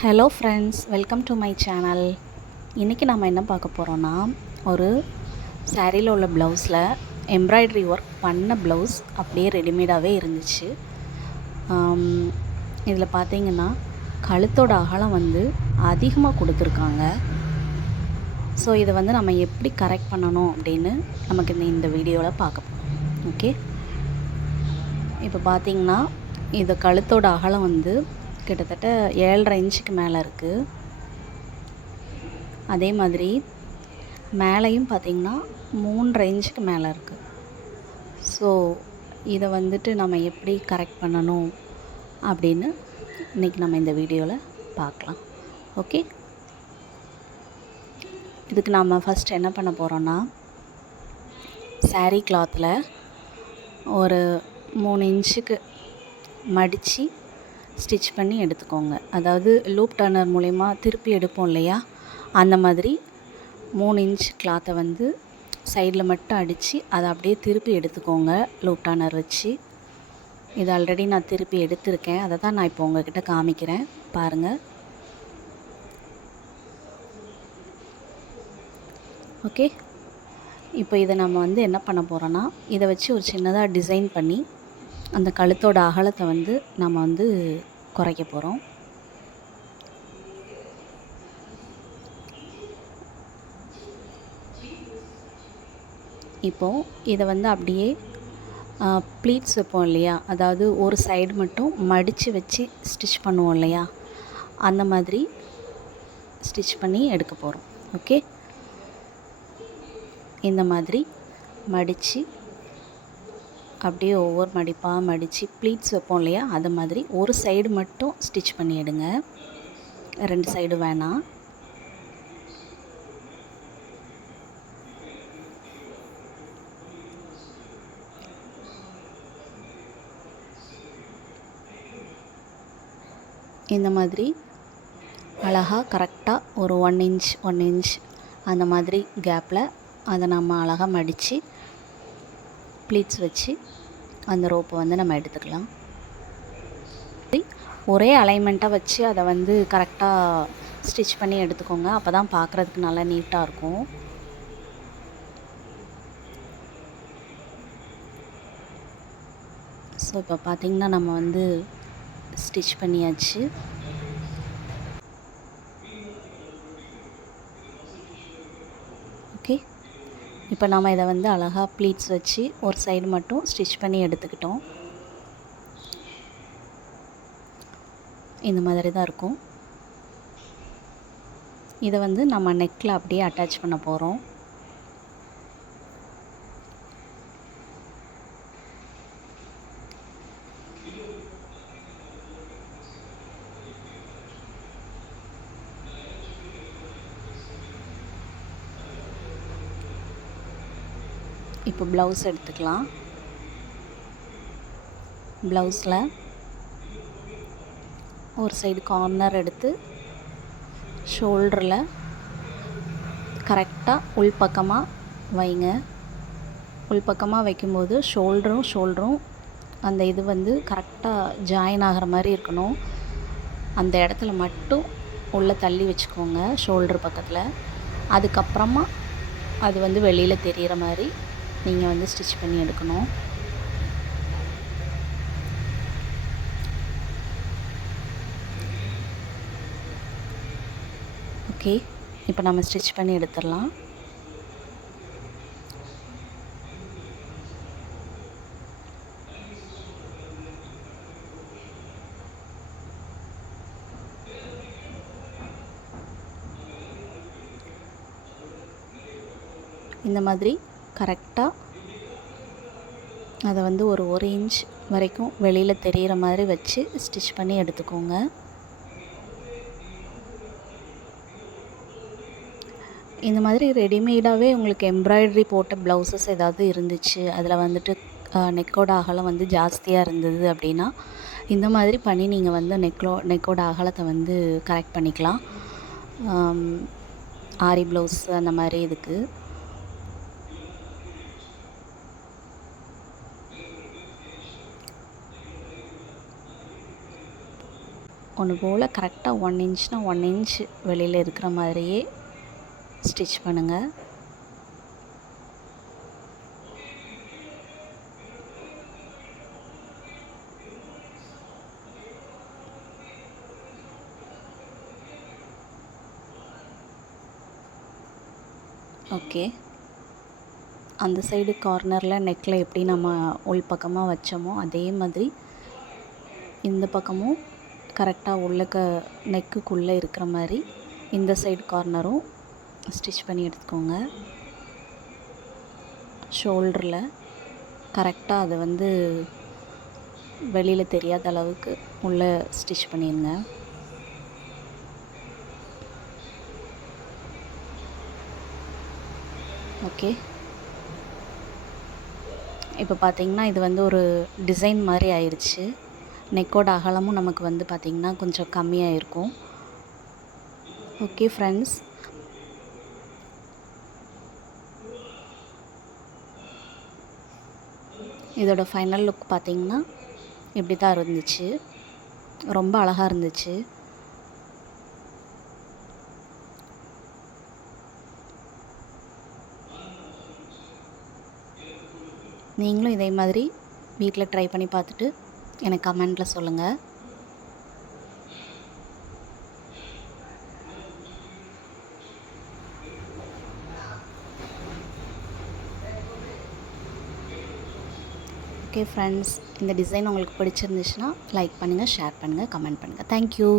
Hello friends, welcome to my channel. இன்றைக்கி நம்ம என்ன பார்க்க போகிறோன்னா, ஒரு சாரியில் உள்ள ப்ளவுஸில் எம்ப்ராய்டரி ஒர்க் பண்ண ப்ளவுஸ் அப்படியே ரெடிமேடாகவே இருந்துச்சு. இதில் பார்த்தீங்கன்னா கழுத்தோட அகலம் வந்து அதிகமாக கொடுத்துருக்காங்க. ஸோ இதை வந்து நம்ம எப்படி கரெக்ட் பண்ணணும் அப்படின்னு நமக்கு இந்த வீடியோவில் பார்க்க போகிறோம். ஓகே, இப்போ பார்த்திங்கன்னா இது கழுத்தோட அகலம் வந்து கிட்டத்தட்ட 7.5 இன்ச்சுக்கு மேலே இருக்குது. அதே மாதிரி மேலேயும் பார்த்திங்கன்னா 3.5 இன்ச்சுக்கு மேலே இருக்குது. ஸோ இதை வந்துட்டு நம்ம எப்படி கரெக்ட் பண்ணணும் அப்படின்னு இன்றைக்கி நம்ம இந்த வீடியோவில் பார்க்கலாம். ஓகே, இதுக்கு நாம் ஃபஸ்ட் என்ன பண்ண போகிறோன்னா, சாரீ கிளாத்தில் ஒரு 3 இன்ச்சுக்கு மடித்து ஸ்டிச் பண்ணி எடுத்துக்கோங்க. அதாவது லூப் டர்னர் மூலிமா திருப்பி எடுப்போம் இல்லையா, அந்த மாதிரி 3 இன்ச் கிளாத்தை வந்து சைடில் மட்டும் அடித்து அதை அப்படியே திருப்பி எடுத்துக்கோங்க லூப் டர்னர் வச்சு. இது ஆல்ரெடி நான் திருப்பி எடுத்திருக்கேன், அதை தான் நான் இப்போ உங்கள்கிட்ட காமிக்கிறேன், பாருங்கள். ஓகே, இப்போ இதை நம்ம வந்து என்ன பண்ண போகிறோன்னா, இதை வச்சு ஒரு சின்னதாக டிசைன் பண்ணி அந்த கழுத்தோட அகலத்தை வந்து நம்ம வந்து குறைக்க போகிறோம். இப்போது இதை வந்து அப்படியே ப்ளீட்ஸ் வைப்போம் இல்லையா, அதாவது ஒரு சைடு மட்டும் மடித்து வச்சு ஸ்டிச் பண்ணுவோம் இல்லையா, அந்த மாதிரி ஸ்டிச் பண்ணி எடுக்க போகிறோம். ஓகே, இந்த மாதிரி மடித்து அப்படியே ஒவ்வொரு மடிப்பாக மடித்து ப்ளீட்ஸ் வைப்போம் இல்லையா, அது மாதிரி ஒரு சைடு மட்டும் ஸ்டிச் பண்ணி எடுங்க, 2 சைடு வேணாம். இந்த மாதிரி அழகாக கரெக்டாக ஒரு 1 இன்ச் அந்த மாதிரி கேப்பில் அதை நம்ம அழகாக மடித்து ப்ளீட்ஸ் வச்சு அந்த ரோப்பை வந்து நம்ம எடுத்துக்கலாம். ஒரே அலைன்மெண்ட்டாக வச்சு அதை வந்து கரெக்டாக ஸ்டிச் பண்ணி எடுத்துக்கோங்க, அப்போ தான் பார்க்குறதுக்கு நல்லா நீட்டாக இருக்கும். ஸோ இப்போ பார்த்திங்கன்னா நம்ம வந்து ஸ்டிச் பண்ணியாச்சு. ஓகே, இப்போ நம்ம இதை வந்து அழகாக ப்ளீட்ஸ் வச்சு ஒரு சைடு மட்டும் ஸ்டிச் பண்ணி எடுத்துக்கிட்டோம். இந்த மாதிரி தான் இருக்கும். இதை வந்து நம்ம நெக்கில் அப்படியே அட்டாச் பண்ண போகிறோம். இப்போ ப்ளவுஸ் எடுத்துக்கலாம். ப்ளவுஸில் ஒரு சைடு கார்னர் எடுத்து ஷோல்டரில் கரெக்டாக உள்பக்கமாக வைங்க. உள்பக்கமாக வைக்கும்போது ஷோல்டரும் அந்த இது வந்து கரெக்டாக ஜாயின் ஆகிற மாதிரி இருக்கணும். அந்த இடத்துல மட்டும் உள்ளே தள்ளி வச்சுக்கோங்க ஷோல்டர் பக்கத்தில். அதுக்கப்புறமா அது வந்து வெளியில் தெரிகிற மாதிரி நீங்கள் வந்து ஸ்டிச் பண்ணி எடுக்கணும். ஓகே, இப்போ நம்ம ஸ்டிச் பண்ணி எடுத்துடலாம். இந்த மாதிரி கரெக்டாக அதை வந்து ஒரு இன்ச் வரைக்கும் வெளியில் தெரிகிற மாதிரி வச்சு ஸ்டிச் பண்ணி எடுத்துக்கோங்க. இந்த மாதிரி ரெடிமேடாகவே உங்களுக்கு எம்ப்ராய்டரி போட்ட ப்ளவுசஸ் ஏதாவது இருந்துச்சு, அதில் வந்துட்டு நெக்கோட அகலம் வந்து ஜாஸ்தியாக இருந்தது அப்படின்னா இந்த மாதிரி பண்ணி நீங்கள் வந்து நெக்கோட அகலத்தை வந்து கரெக்ட் பண்ணிக்கலாம். ஆரி ப்ளவுஸ் அந்த மாதிரி இதுக்கு. ஒன்று போல் கரெக்டாக 1 இன்ச்னா 1 இன்ச் வெளியில் இருக்கிற மாதிரியே ஸ்டிச் பண்ணுங்கள். ஓகே, அந்த சைடு கார்னரில் நெக்கில் எப்படி நம்ம உள் பக்கமாக வச்சோமோ அதே மாதிரி இந்த பக்கமும் கரெக்டாக உள்ளக்க நெக்குக்குள்ளே இருக்கிற மாதிரி இந்த சைடு கார்னரும் ஸ்டிச் பண்ணி எடுத்துக்கோங்க. ஷோல்டரில் கரெக்டாக அதை வந்து வெளியில் தெரியாத அளவுக்கு உள்ளே ஸ்டிச் பண்ணிடுங்க. ஓகே, இப்போ பார்த்திங்கன்னா இது வந்து ஒரு டிசைன் மாதிரி ஆயிடுச்சு. நெக்கோட அகலமும் நமக்கு வந்து பார்த்திங்கன்னா கொஞ்சம் கம்மியாக இருக்கும். ஓகே ஃப்ரெண்ட்ஸ், இதோட ஃபைனல் லுக் பார்த்திங்கன்னா இப்படி தான் இருந்துச்சு. ரொம்ப அழகாக இருந்துச்சு. நீங்களும் இதே மாதிரி வீட்டில் ட்ரை பண்ணி பார்த்துட்டு எனக்கு கமெண்ட்டில் சொல்லுங்கள். ஓகே ஃப்ரெண்ட்ஸ், இந்த டிசைன் உங்களுக்கு பிடிச்சிருந்துச்சுன்னா லைக் பண்ணுங்கள், ஷேர் பண்ணுங்கள், கமெண்ட் பண்ணுங்கள். தேங்க்யூ.